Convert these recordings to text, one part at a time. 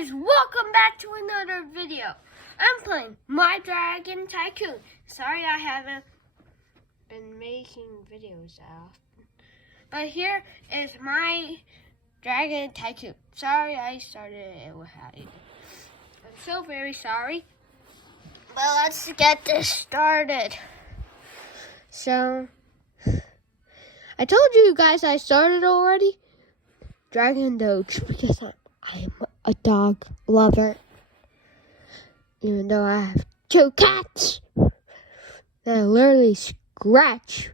guys, welcome back to another video. I'm playing My Dragon Tycoon. Sorry I haven't been making videos often. But here is My Dragon Tycoon. Sorry I started it without it. I'm so very sorry. But let's get this started. So, I told you guys I started already. Dragon Doge, because I'm a dog lover. Even though I have 2 cats that literally scratch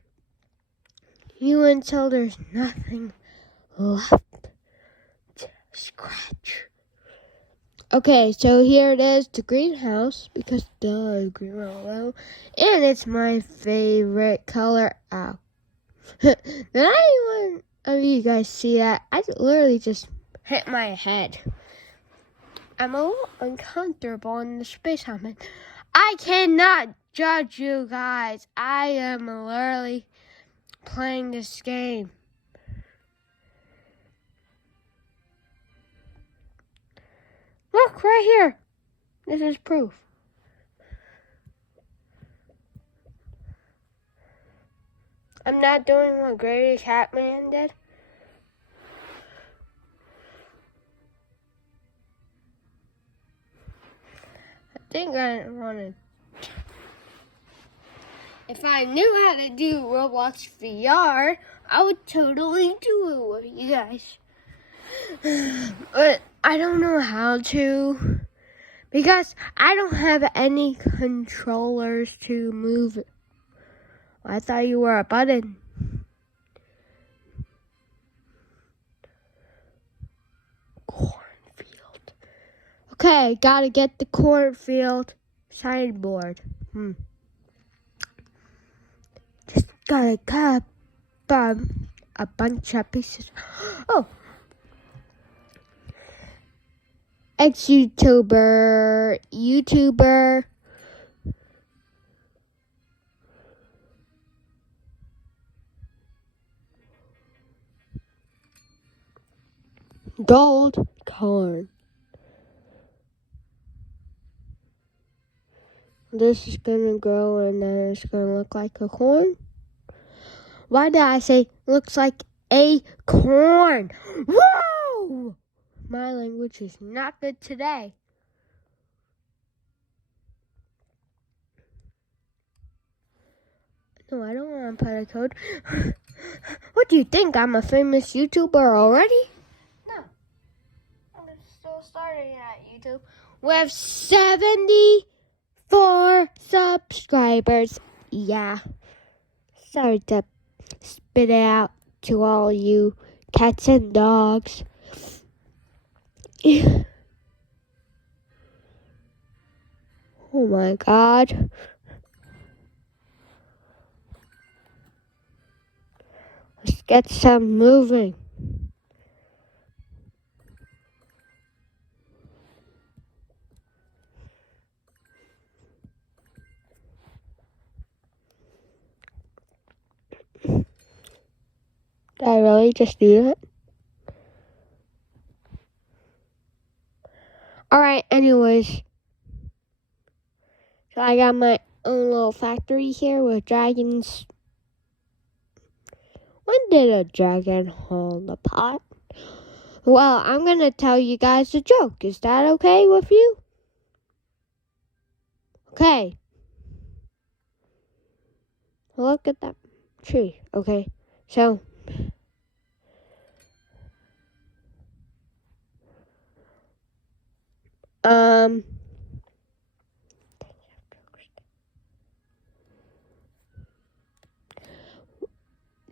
you until there's nothing left to scratch. Okay, so here it is, the greenhouse, because the green logo, and it's my favorite color. Ow. Did anyone of you guys see that? I literally just hit my head. I'm a little uncomfortable in the space I'm in. I cannot judge you guys. I am literally playing this game. Look, right here. This is proof. I'm not doing what Grady Catman did. I think I want to. If I knew how to do Roblox VR, I would totally do it with you guys. But I don't know how to, because I don't have any controllers to move it. I thought you were a button. Cornfield. Okay, gotta get the cornfield sideboard. Just gotta cut a bunch of pieces. Oh. YouTuber. Gold corn. This is gonna grow and then it's gonna look like a corn. Why did I say looks like a corn? Whoa! My language is not good today. No, I don't want to put a code. What do you think? I'm a famous YouTuber already? No. I'm still starting at YouTube. We have 74 subscribers. Yeah. Sorry to spit it out to all you cats and dogs. Oh my God. Let's get some moving. Did I really just do that? Alright, anyways. So I got my own little factory here with dragons. When did a dragon hold a pot? Well, I'm going to tell you guys a joke. Is that okay with you? Okay. Look at that tree. Okay. So,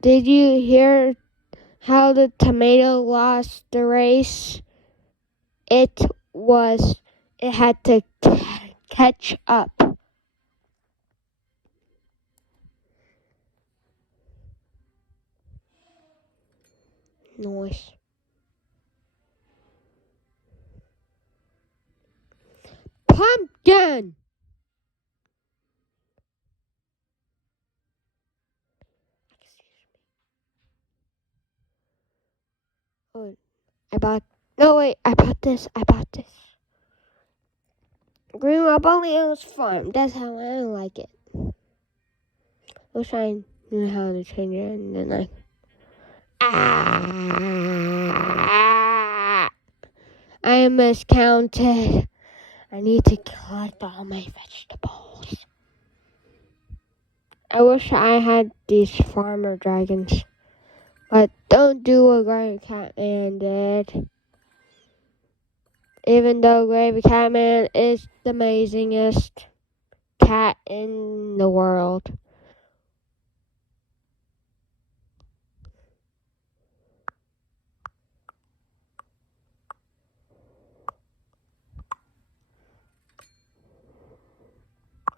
did you hear how the tomato lost the race? It had to catch up. Noise. Pumpkin! Oh, I bought this. Grandma Leo's farm. That's how I like it. Wish I knew how to change it, and then I miscounted. I need to collect all my vegetables. I wish I had these farmer dragons, but don't do what Gravy Catman did. Even though Gravy Catman is the amazingest cat in the world.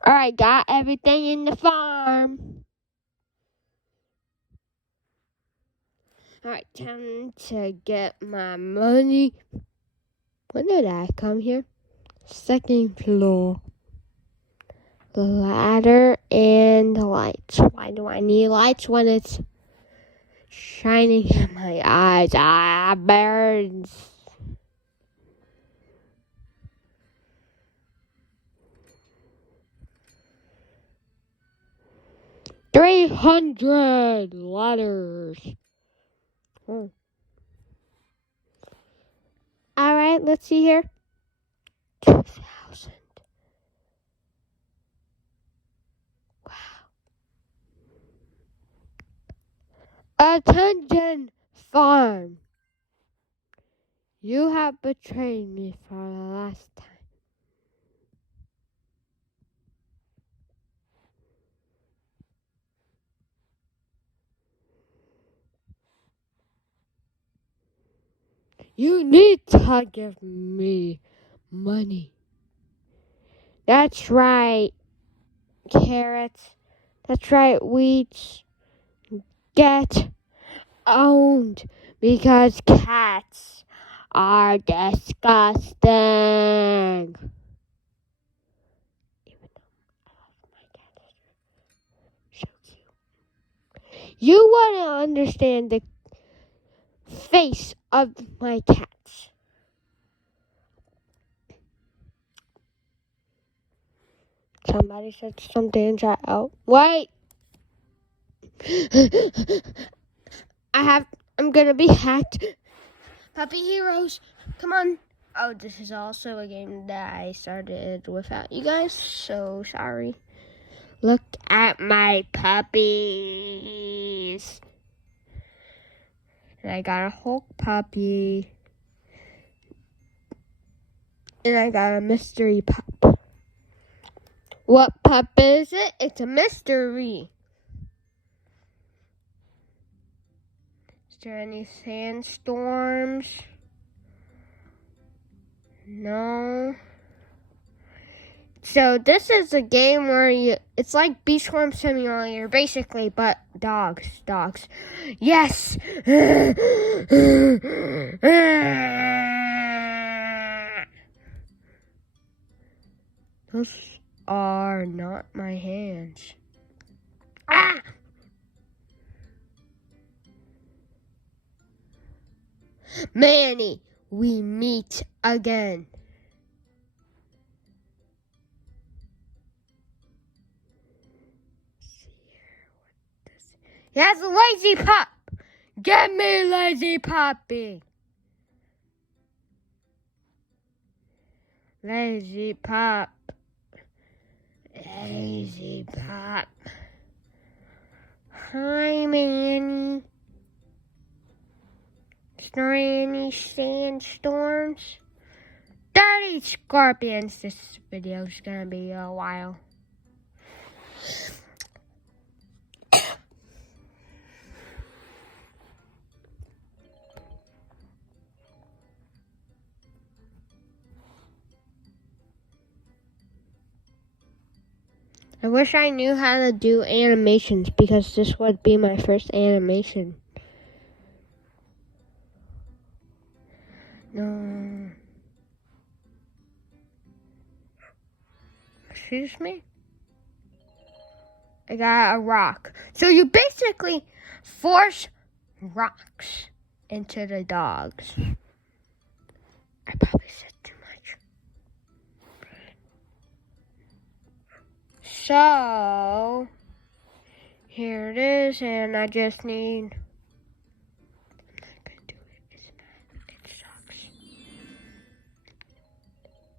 Alright, got everything in the farm. Alright, time to get my money. When did I come here? Second floor. Ladder and lights. Why do I need lights when it's shining in my eyes? Birds. $300 ladders. Alright, let's see here. 2,000. Wow. Attention, farm. You have betrayed me for the last time. You need to give me money. That's right, carrots. That's right, weeds. Get owned because cats are disgusting. Even though I love my cat, so cute. You want to understand the face of my cats. Somebody said something in chat. Oh, wait. I'm gonna be hacked. Puppy Heroes, come on. Oh, this is also a game that I started without you guys, so sorry. Look at my puppies. And I got a Hulk puppy. And I got a mystery pup. What pup is it? It's a mystery. Is there any sandstorms? No. So this is a game where it's like Beachworm Simulator, basically, but dogs. Yes! Those are not my hands. Ah! Manny, we meet again. He has a lazy pup. Get me lazy puppy. Lazy pup. Lazy pup. Hi, Manny. Is there any sandstorms? 30 scorpions. This video's gonna be a while. I wish I knew how to do animations because this would be my first animation. No. Excuse me? I got a rock. So you basically force rocks into the dogs. I probably said too much. So, here it is, and I just need... I'm not going to do it. It sucks.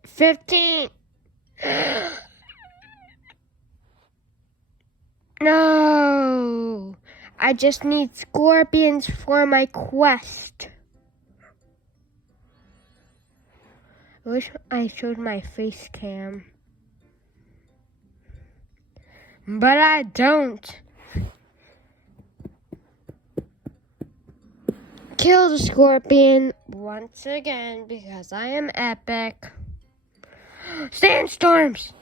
15! No! I just need scorpions for my quest. I wish I showed my face cam. But I don't. Kill the scorpion once again because I am epic. Sandstorms!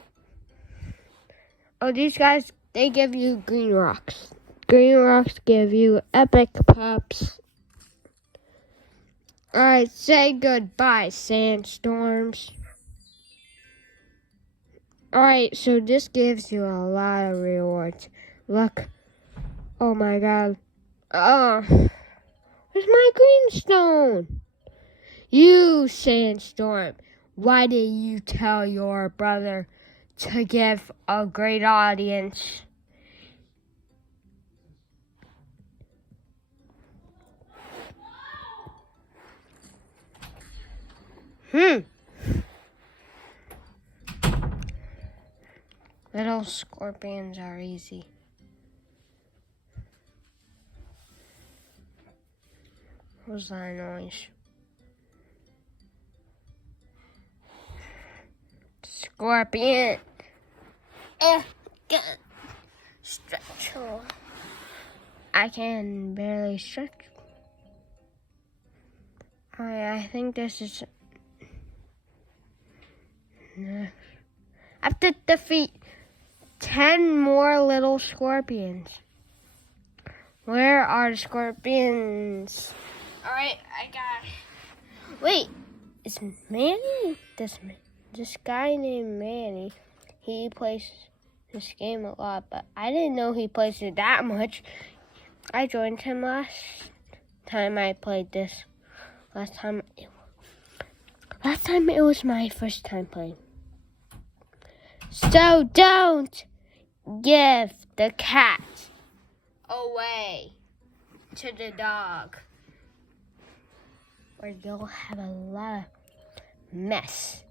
Oh, these guys, they give you green rocks. Green rocks give you epic pups. Alright, say goodbye, sandstorms. Alright, so this gives you a lot of rewards. Look. Oh my god. Oh. Where's my greenstone? You, sandstorm. Why did you tell your brother to give a great audience? Little scorpions are easy. What was that noise? Scorpion. Stretch. I can barely stretch. I think this is... I have to defeat 10 more little scorpions. Where are the scorpions? Alright, I got... Wait, is Manny? This guy named Manny, he plays this game a lot, but I didn't know he plays it that much. I joined him last time I played this. Last time it was my first time playing. So don't give the cat away to the dog, or you'll have a lot of mess.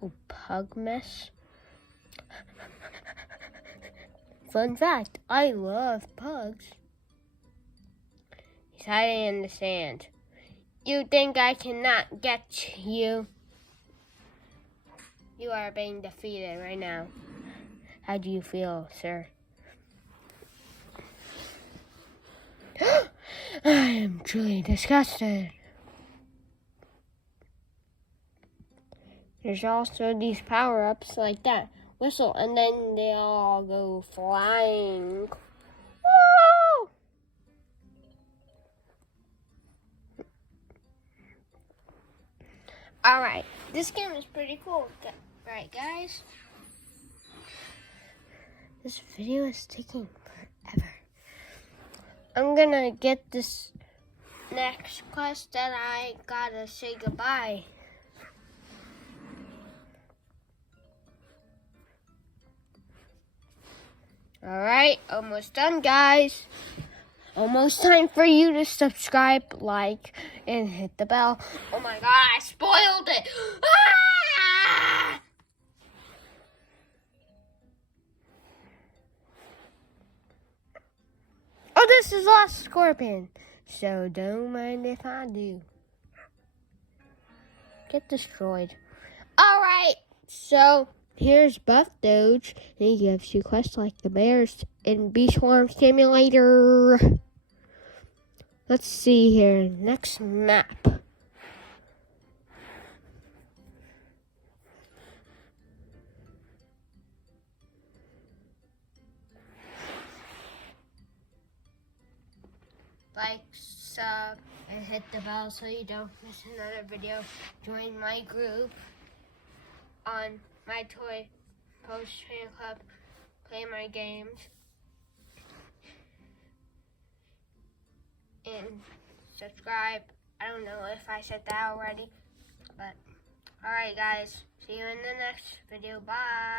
Oh, pug mess. Fun fact, I love pugs. He's hiding in the sand. You think I cannot get you? You are being defeated right now. How do you feel, sir? I am truly disgusted. There's also these power-ups like that. Whistle, and then they all go flying. Woo! Alright, this game is pretty cool. Right, guys? This video is taking forever. I'm gonna get this next quest that I gotta say goodbye. Alright, almost done, guys. Almost time for you to subscribe, like, and hit the bell. Oh my god, I spoiled it! Ah! Oh, this is Lost Scorpion, so don't mind if I do. Get destroyed. Alright, so here's Buff Doge, and he gives you quests like the bears in Bee Swarm Simulator. Let's see here, next map. Like, sub, and hit the bell so you don't miss another video. Join my group on my Toy Post Fan Club. Play my games. And subscribe. I don't know if I said that already, but Alright guys, see you in the next video. Bye.